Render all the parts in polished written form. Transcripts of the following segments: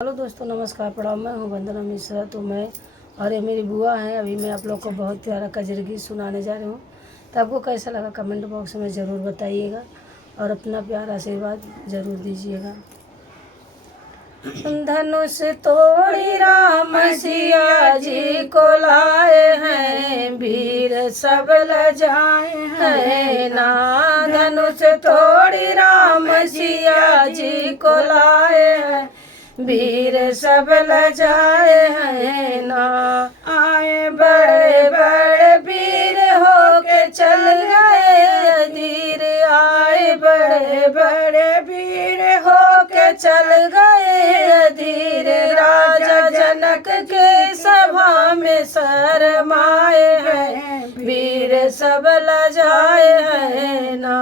Hello दोस्तों, नमस्कार, प्रणाम। मैं हूँ वंदना मिश्रा। तो मैं और ये मेरी बुआ हैं। अभी मैं आप लोग को बहुत प्यारा कजरगी सुनाने जा रही हूँ। तो आपको कैसा लगा कमेंट बॉक्स में ज़रूर बताइएगा और अपना प्यार आशीर्वाद ज़रूर दीजिएगा। धनुष तोड़ी राम सिया जी को लाए हैं, वीर सब लजाए हैं ना। धनुष तोड़ी राम सिया जी को लाए हैं, वीर सब लजाए हैं ना। आए बड़े बड़े वीर होके चल गए धीर, आए बड़े बड़े वीर होके चल गए धीर। राजा जनक के सभा में शरमाए हैं, वीर सब लजाए हैं ना।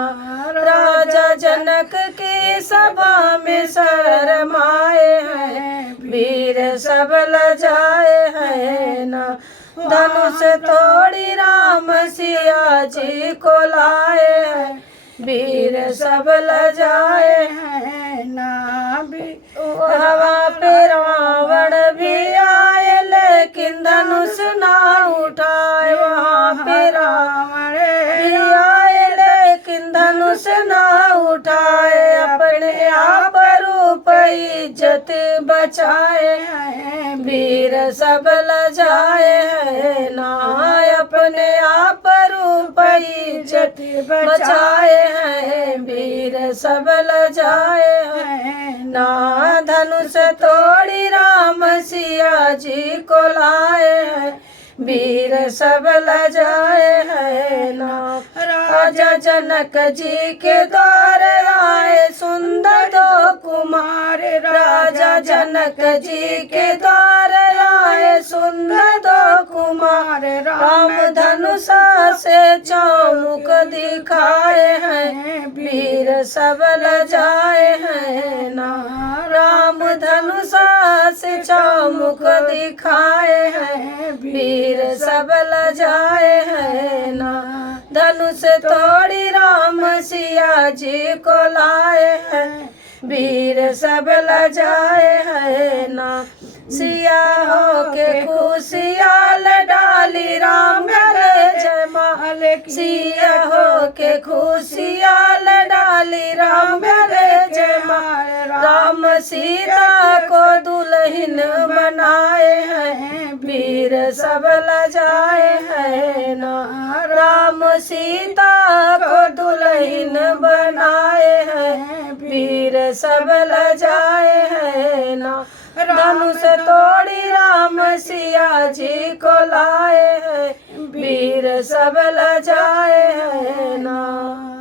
राजा जनक के सभा में शरमाए हैं, वीर सब लजाए हैं ना। धनुष तोड़ी राम सिया जी को लाए हैं, वीर सब लजाए हैं ना। हवा पे रावण भी आए लेकिन धनुष ना उठाए, वहाँ पे रावण भी आए लेकिन धनुष ना उठाए। अपने आप रूप इज्जत बचाए हैं, वीर सब लजाए हैं ना। अपने आप रूप इज्जत बचाए हैं, वीर सब लजाए हैं ना। धनुष तोड़ी राम सिया जी को लाए हैं, वीर सब लजाए हैं ना। राजा जनक जी के द्वार आए सुंदर दो कुमार, राजा जनक जी के द्वार आए सुंदर दो कुमार। राम धनुषा से चौमुख दिखाए हैं, वीर सब लजाए हैं ना। राम धनुषा से चौमुख दिखाए हैं, वीर सब लजाए हैं ना। धनुष तोड़ी राम सिया जी को लाए हैं, वीर सब लजाए हैं ना। सिया हो के खुशियाल डाली राम गले जयमाल, सिया हो के खुशियाल डाली राम गले जयमाल। राम सीता को दुल्हन बनाए हैं, वीर सब लजाए हैं ना। राम सीता को दुल्हन बनाए हैं, वीर सब लजाए हैं ना। धनुष तोड़ी राम सिया जी को लाए हैं, वीर सब लजाए हैं ना।